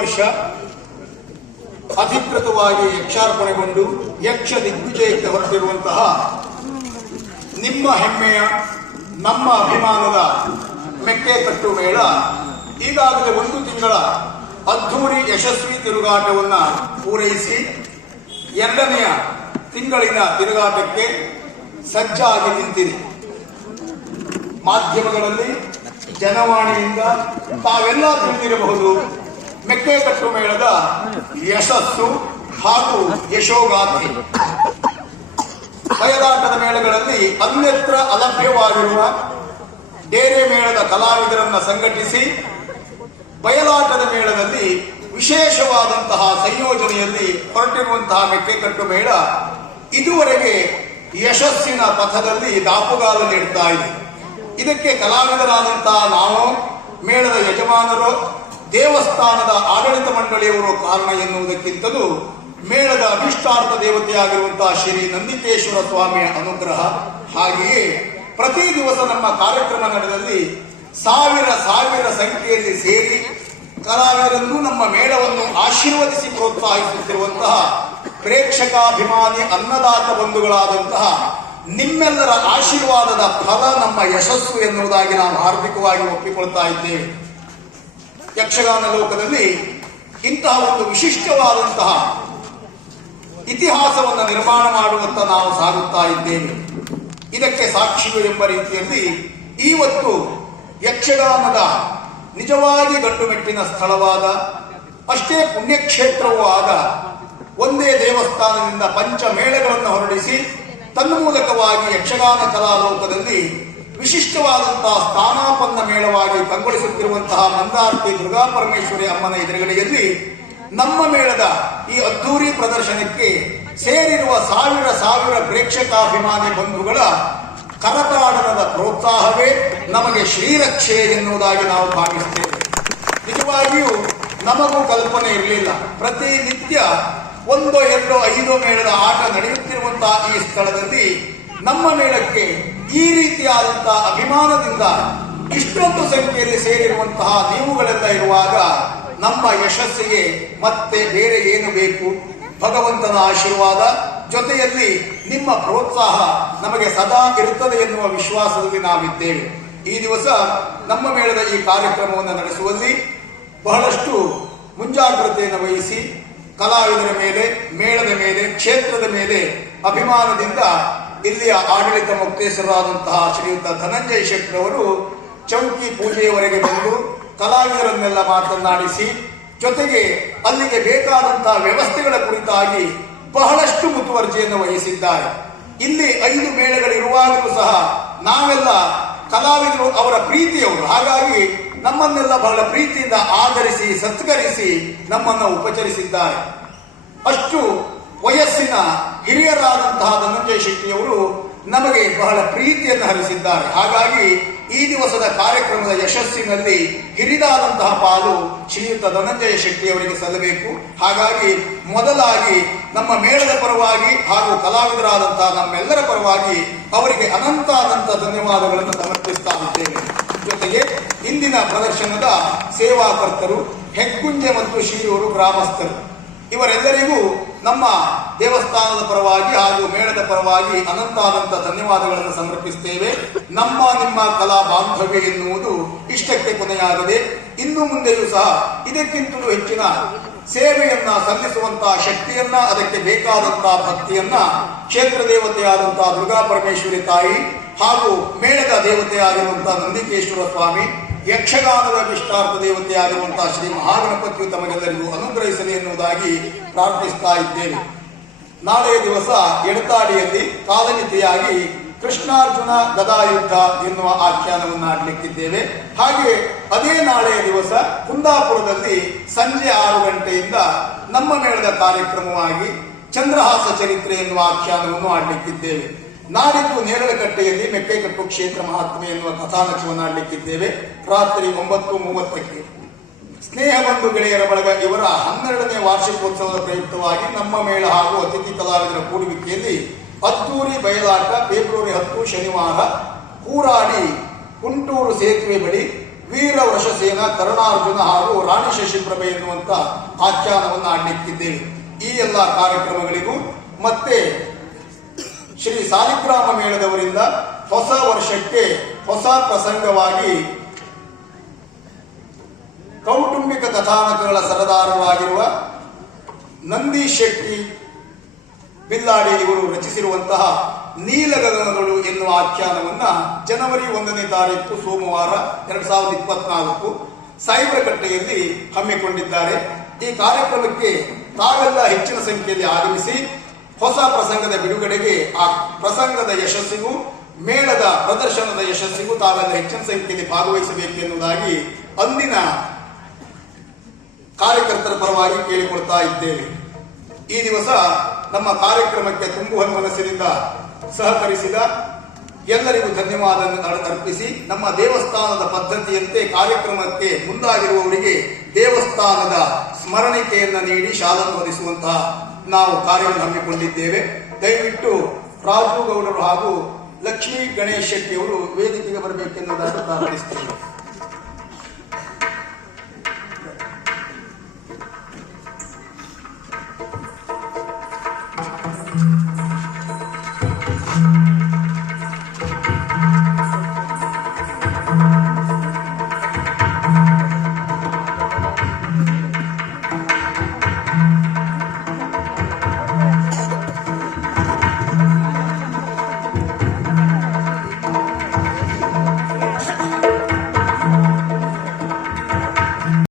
ವರ್ಷ ಅಧಿಕೃತವಾಗಿ ಯಕ್ಷಾರ್ಪಣೆಗೊಂಡು ಯಕ್ಷ ದಿಗ್ವಿಜಯಕ್ಕೆ ಹೊರಟಿರುವಂತಹ ನಿಮ್ಮ ಹೆಮ್ಮೆಯ ನಮ್ಮ ಅಭಿಮಾನದ ಮೆಕ್ಕೆಕಟ್ಟು ಮೇಳ ಈಗಾಗಲೇ 1 ತಿಂಗಳ ಅದ್ಧೂರಿ ಯಶಸ್ವಿ ತಿರುಗಾಟವನ್ನು ಪೂರೈಸಿ 2ನೆಯ ತಿಂಗಳಿನ ತಿರುಗಾಟಕ್ಕೆ ಸಜ್ಜಾಗಿ ನಿಂತಿದೆ. ಮಾಧ್ಯಮಗಳಲ್ಲಿ ಜನವಾಣಿಯಿಂದ ತಾವೆಲ್ಲ ತಿಳಿದಿರಬಹುದು ಮೆಕ್ಕೆಕಟ್ಟು ಮೇಳದ ಯಶಸ್ಸು ಹಾಗೂ ಯಶೋಗಾಥೆ. ಬಯಲಾಟದ ಮೇಳಗಳಲ್ಲಿ ಅನ್ಯತ್ರ ಅಲಭ್ಯವಾಗಿರುವ ಡೇರೆ ಮೇಳದ ಕಲಾವಿದರನ್ನು ಸಂಘಟಿಸಿ ಬಯಲಾಟದ ಮೇಳದಲ್ಲಿ ವಿಶೇಷವಾದಂತಹ ಸಂಯೋಜನೆಯಲ್ಲಿ ಹೊರಟಿರುವಂತಹ ಮೆಕ್ಕೆಕಟ್ಟು ಮೇಳ ಇದುವರೆಗೆ ಯಶಸ್ಸಿನ ಪಥದಲ್ಲಿ ದಾಪುಗಾಲು ನೀಡುತ್ತಾ ಇದೆ. ಇದಕ್ಕೆ ಕಲಾವಿದರಾದಂತಹ ನಾವು, ಮೇಳದ ಯಜಮಾನರು, ದೇವಸ್ಥಾನದ ಆಡಳಿತ ಮಂಡಳಿಯವರು ಕಾರಣ ಎನ್ನುವುದಕ್ಕಿಂತಲೂ ಮೇಳದ ಅಭಿಷ್ಟಾರ್ಥ ದೇವತೆಯಾಗಿರುವಂತಹ ಶ್ರೀ ನಂದಿಕೇಶ್ವರ ಸ್ವಾಮಿಯ ಅನುಗ್ರಹ. ಹಾಗೆಯೇ ಪ್ರತಿ ದಿವಸ ನಮ್ಮ ಕಾರ್ಯಕ್ರಮ ನಡೆದಲ್ಲಿ ಸಾವಿರ ಸಂಖ್ಯೆಯಲ್ಲಿ ಸೇರಿ ಕಲಾವಿದರನ್ನು ನಮ್ಮ ಮೇಳವನ್ನು ಆಶೀರ್ವದಿಸಿ ಪ್ರೋತ್ಸಾಹಿಸುತ್ತಿರುವಂತಹ ಪ್ರೇಕ್ಷಕಾಭಿಮಾನಿ ಅನ್ನದಾತ ಬಂಧುಗಳಾದಂತಹ ನಿಮ್ಮೆಲ್ಲರ ಆಶೀರ್ವಾದದ ಫಲ ನಮ್ಮ ಯಶಸ್ಸು ಎನ್ನುವುದಾಗಿ ನಾವು ಹಾರ್ದಿಕವಾಗಿ ಒಪ್ಪಿಕೊಳ್ತಾ ಇದ್ದೇವೆ. ಯಕ್ಷಗಾನ ಲೋಕದಲ್ಲಿ ಇಂತಹ ಒಂದು ವಿಶಿಷ್ಟವಾದಂತಹ ಇತಿಹಾಸವನ್ನು ನಿರ್ಮಾಣ ಮಾಡುವಂತ ನಾವು ಸಾಗುತ್ತಾ ಇದ್ದೇವೆ. ಇದಕ್ಕೆ ಸಾಕ್ಷಿಗಳು ಎಂಬ ರೀತಿಯಲ್ಲಿ ಇವತ್ತು ಯಕ್ಷಗಾನದ ನಿಜವಾಗಿ ಗಟ್ಟುಮೆಟ್ಟಿನ ಸ್ಥಳವಾದ, ಅಷ್ಟೇ ಪುಣ್ಯಕ್ಷೇತ್ರವೂ ಆದ ಒಂದೇ ದೇವಸ್ಥಾನದಿಂದ ಪಂಚ ಮೇಳಗಳನ್ನು ಹೊರಡಿಸಿ ತನ್ಮೂಲಕವಾಗಿ ಯಕ್ಷಗಾನ ಕಲಾಲೋಕದಲ್ಲಿ ವಿಶಿಷ್ಟವಾದಂತಹ ಸ್ಥಾನಾಪನ್ನ ಮೇಳವಾಗಿ ಕಂಗೊಳಿಸುತ್ತಿರುವಂತಹ ಮಂದಾರ್ತಿ ದುರ್ಗಾಪರಮೇಶ್ವರಿ ಅಮ್ಮನ ಎದುರುಗಡೆಯಲ್ಲಿ ನಮ್ಮ ಮೇಳದ ಈ ಅದ್ಧೂರಿ ಪ್ರದರ್ಶನಕ್ಕೆ ಸೇರಿರುವ ಸಾವಿರ ಪ್ರೇಕ್ಷಕಾಭಿಮಾನಿ ಬಂಧುಗಳ ಕರತಾಡನದ ಪ್ರೋತ್ಸಾಹವೇ ನಮಗೆ ಶ್ರೀರಕ್ಷೆ ಎನ್ನುವುದಾಗಿ ನಾವು ಭಾವಿಸ್ತೇವೆ. ನಿಜವಾಗಿಯೂ ನಮಗೂ ಕಲ್ಪನೆ ಇರಲಿಲ್ಲ. ಪ್ರತಿನಿತ್ಯ 1, 2, 5 ಮೇಳದ ಆಟ ನಡೆಯುತ್ತಿರುವಂತಹ ಈ ಸ್ಥಳದಲ್ಲಿ ನಮ್ಮ ಮೇಳಕ್ಕೆ ಈ ರೀತಿಯಾದಂತಹ ಅಭಿಮಾನದಿಂದ ಇಷ್ಟೊಂದು ಸಂಖ್ಯೆಯಲ್ಲಿ ಸೇರಿರುವಂತಹ ನೀವುಗಳೆಲ್ಲ ಇರುವಾಗ ನಮ್ಮ ಯಶಸ್ಸಿಗೆ ಮತ್ತೆ ಬೇರೆ ಏನು ಬೇಕು? ಭಗವಂತನ ಆಶೀರ್ವಾದ ಜೊತೆಯಲ್ಲಿ ನಿಮ್ಮ ಪ್ರೋತ್ಸಾಹ ನಮಗೆ ಸದಾ ಇರುತ್ತದೆ ಎನ್ನುವ ವಿಶ್ವಾಸದಲ್ಲಿ ನಾವಿದ್ದೇವೆ. ಈ ದಿವಸ ನಮ್ಮ ಮೇಳದ ಈ ಕಾರ್ಯಕ್ರಮವನ್ನು ನಡೆಸುವಲ್ಲಿ ಬಹಳಷ್ಟು ಮುಂಜಾಗ್ರತೆಯನ್ನು ವಹಿಸಿ ಕಲಾವಿದರ ಮೇಲೆ, ಮೇಳದ ಮೇಲೆ, ಕ್ಷೇತ್ರದ ಮೇಲೆ ಅಭಿಮಾನದಿಂದ ಇಲ್ಲಿಯ ಆಡಳಿತ ಮುಕ್ತೇಶ್ವರರಾದಂತಹ ಶ್ರೀಯುತ ಧನಂಜಯ ಶೆಟ್ಟಿ ಅವರು ಚೌಕಿ ಪೂಜೆಯವರೆಗೆ ಬಂದು ಕಲಾವಿದರನ್ನೆಲ್ಲ ಮಾತನಾಡಿಸಿ ಜೊತೆಗೆ ಅಲ್ಲಿಗೆ ಬೇಕಾದಂತಹ ವ್ಯವಸ್ಥೆಗಳ ಕುರಿತಾಗಿ ಬಹಳಷ್ಟು ಮುತುವರ್ಜಿಯನ್ನು ವಹಿಸಿದ್ದಾರೆ. ಇಲ್ಲಿ 5 ಮೇಳಗಳಿರುವಾಗಲೂ ಸಹ ನಾವೆಲ್ಲ ಕಲಾವಿದರು ಅವರ ಪ್ರೀತಿಯವರು. ಹಾಗಾಗಿ ನಮ್ಮನ್ನೆಲ್ಲ ಬಹಳ ಪ್ರೀತಿಯಿಂದ ಆಧರಿಸಿ ಸತ್ಕರಿಸಿ ನಮ್ಮನ್ನು ಉಪಚರಿಸಿದ್ದಾರೆ. ಅಷ್ಟು ವಯಸ್ಸಿನ ಹಿರಿಯರಾದಂತಹ ಧನಂಜಯ ಶೆಟ್ಟಿಯವರು ನಮಗೆ ಬಹಳ ಪ್ರೀತಿಯನ್ನು ಹರಿಸಿದ್ದಾರೆ. ಹಾಗಾಗಿ ಈ ದಿವಸದ ಕಾರ್ಯಕ್ರಮದ ಯಶಸ್ಸಿನಲ್ಲಿ ಹಿರಿದಾದಂತಹ ಪಾಲು ಶ್ರೀಯುತ ಧನಂಜಯ ಶೆಟ್ಟಿಯವರಿಗೆ ಸಲ್ಲಬೇಕು. ಹಾಗಾಗಿ ಮೊದಲಾಗಿ ನಮ್ಮ ಮೇಳದ ಪರವಾಗಿ ಹಾಗೂ ಕಲಾವಿದರಾದಂತಹ ನಮ್ಮೆಲ್ಲರ ಪರವಾಗಿ ಅವರಿಗೆ ಅನಂತ ಧನ್ಯವಾದಗಳನ್ನು ಸಮರ್ಪಿಸ್ತಾ ಇದ್ದೇನೆ. ಜೊತೆಗೆ ಇಂದಿನ ಪ್ರದರ್ಶನದ ಸೇವಾಕರ್ತರು, ಹೆಗ್ಗುಂಜೆ ಮತ್ತು ಶ್ರೀಯವರು ಗ್ರಾಮಸ್ಥರು, ಇವರೆಲ್ಲರಿಗೂ ನಮ್ಮ ದೇವಸ್ಥಾನದ ಪರವಾಗಿ ಹಾಗೂ ಮೇಳದ ಪರವಾಗಿ ಅನಂತ ಧನ್ಯವಾದಗಳನ್ನು ಸಮರ್ಪಿಸುತ್ತೇವೆ. ನಿಮ್ಮ ಕಲಾ ಬಾಂಧವ್ಯ ಎನ್ನುವುದು ಇಷ್ಟಕ್ಕೆ ಕೊನೆಯಾಗದೆ ಇನ್ನು ಮುಂದೆಯೂ ಸಹ ಇದಕ್ಕಿಂತಲೂ ಹೆಚ್ಚಿನ ಸೇವೆಯನ್ನ ಸಲ್ಲಿಸುವಂತಹ ಶಕ್ತಿಯನ್ನ, ಅದಕ್ಕೆ ಬೇಕಾದಂತಹ ಭಕ್ತಿಯನ್ನ ಕ್ಷೇತ್ರ ದೇವತೆಯಾದಂತಹ ದುರ್ಗಾಪರಮೇಶ್ವರಿ ತಾಯಿ ಹಾಗೂ ಮೇಳದ ದೇವತೆಯಾಗಿರುವಂತಹ ನಂದಿಕೇಶ್ವರ ಸ್ವಾಮಿ, ಯಕ್ಷಗಾನದ ವಿಷ್ಟಾರ್ಥ ದೇವತೆಯಾಗಿರುವಂತಹ ಶ್ರೀ ಮಹಾಗಣಪತಿಯು ತಮಗೆಲ್ಲರಿಗೂ ಅನುಗ್ರಹಿಸಲಿ ಎನ್ನುವುದಾಗಿ ಪ್ರಾರ್ಥಿಸ್ತಾ ಇದ್ದೇವೆ. ನಾಳೆಯ ದಿವಸ ಎಡತಾಡಿಯಲ್ಲಿ ಕಾಲಮಿತಿಯಾಗಿ ಕೃಷ್ಣಾರ್ಜುನ ಗದಾಯುದ್ಧ ಎನ್ನುವ ಆಖ್ಯಾನವನ್ನು ಆಡಲಿಕ್ಕಿದ್ದೇವೆ. ಹಾಗೆ ಅದೇ ನಾಳೆಯ ದಿವಸ ಕುಂದಾಪುರದಲ್ಲಿ ಸಂಜೆ 6 ಗಂಟೆಯಿಂದ ನಮ್ಮ ಮೇಳದ ಕಾರ್ಯಕ್ರಮವಾಗಿ ಚಂದ್ರಹಾಸ ಚರಿತ್ರೆ ಎನ್ನುವ ಆಖ್ಯಾನವನ್ನು ಆಡಲಿಕ್ಕಿದ್ದೇವೆ. ನಾಡಿದ್ದು ನೇರಳಕಟ್ಟೆಯಲ್ಲಿ ಮೆಕ್ಕೆಕಟ್ಟು ಕ್ಷೇತ್ರ ಮಹಾತ್ಮೆ ಎನ್ನುವ ಕಥಾನಕವನ್ನು ಆಡಲಿಕ್ಕಿದ್ದೇವೆ. ರಾತ್ರಿ 9:30ಕ್ಕೆ ಸ್ನೇಹ ಬಂಧು ಗೆಳೆಯರ ಬಳಗ ಇವರ 12ನೇ ವಾರ್ಷಿಕೋತ್ಸವದ ಪ್ರಯುಕ್ತವಾಗಿ ನಮ್ಮ ಮೇಳ ಹಾಗೂ ಅತಿಥಿ ಕಲಾವಿದರ ಕೂಡುವಿಕೆಯಲ್ಲಿ ಅದ್ದೂರಿ ಬಯಲಾಟ ಫೆಬ್ರವರಿ 10 ಶನಿವಾರ ಕೂರಾಡಿ ಕುಂಟೂರು ಸೇತುವೆ ಬಳಿ ವೀರ ವೃಷಸೇನ, ಕರುಣಾರ್ಜುನ ಹಾಗೂ ರಾಣಿ ಶಶಿಪ್ರಭೆ ಎನ್ನುವಂತ ಆಖ್ಯಾನವನ್ನು ಆಡಲಿಕ್ಕಿದ್ದೇವೆ. ಈ ಎಲ್ಲ ಕಾರ್ಯಕ್ರಮಗಳಿಗೂ ಮತ್ತೆ ಶ್ರೀ ಸಾಲಿಗ್ರಾಮ ಮೇಳದವರಿಂದ ಹೊಸ ವರ್ಷಕ್ಕೆ ಹೊಸ ಪ್ರಸಂಗವಾಗಿ ಕೌಟುಂಬಿಕ ಕಥಾನಕಗಳ ಸರದಾರರಾಗಿರುವ ನಂದೀಶ್ ಶೆಟ್ಟಿ ಬಿಲ್ಲಾಡಿ ಇವರು ರಚಿಸಿರುವಂತಹ ನೀಲಗಗನಗಳು ಎನ್ನುವ ಆಖ್ಯಾನವನ್ನ ಜನವರಿ 1ನೇ ತಾರೀಕು ಸೋಮವಾರ 2024 ಸಾಯಿಬ್ರಕಟ್ಟೆಯಲ್ಲಿ ಹಮ್ಮಿಕೊಂಡಿದ್ದಾರೆ. ಈ ಕಾರ್ಯಕ್ರಮಕ್ಕೆ ತಾವೆಲ್ಲ ಹೆಚ್ಚಿನ ಸಂಖ್ಯೆಯಲ್ಲಿ ಆಗಮಿಸಿ ಹೊಸ ಪ್ರಸಂಗದ ಬಿಡುಗಡೆಗೆ, ಆ ಪ್ರಸಂಗದ ಯಶಸ್ಸಿಗೂ ಮೇಳದ ಪ್ರದರ್ಶನದ ಯಶಸ್ಸಿಗೂ ತಾವೆಲ್ಲ ಹೆಚ್ಚಿನ ಸಂಖ್ಯೆಯಲ್ಲಿ ಭಾಗವಹಿಸಬೇಕೆನ್ನುವುದಾಗಿ ಅಂದಿನ ಕಾರ್ಯಕರ್ತರ ಪರವಾಗಿ ಕೇಳಿಕೊಳ್ತಾ ಇದ್ದೇವೆ. ಈ ದಿವಸ ನಮ್ಮ ಕಾರ್ಯಕ್ರಮಕ್ಕೆ ತುಂಬುವ ಮನಸ್ಸಿನಿಂದ ಸಹಕರಿಸಿದ ಎಲ್ಲರಿಗೂ ಧನ್ಯವಾದ ಅರ್ಪಿಸಿ, ನಮ್ಮ ದೇವಸ್ಥಾನದ ಪದ್ಧತಿಯಂತೆ ಕಾರ್ಯಕ್ರಮಕ್ಕೆ ಮುಂದಾಗಿರುವವರಿಗೆ ದೇವಸ್ಥಾನದ ಸ್ಮರಣಿಕೆಯನ್ನು ನೀಡಿ ಶಾಲನ್ನು ಹೊದಿಸುವಂತಹ ನಾವು ಕಾರ್ಯವನ್ನು ಹಮ್ಮಿಕೊಂಡಿದ್ದೇವೆ. ದಯವಿಟ್ಟು ರಾಜು ಗೌಡರು ಹಾಗೂ ಲಕ್ಷ್ಮೀ ಗಣೇಶ್ ಶೆಟ್ಟಿ ಅವರು ವೇದಿಕೆಗೆ ಬರಬೇಕೆನ್ನುವುದನ್ನು ಪ್ರಾರ್ಥಿಸುತ್ತೇವೆ.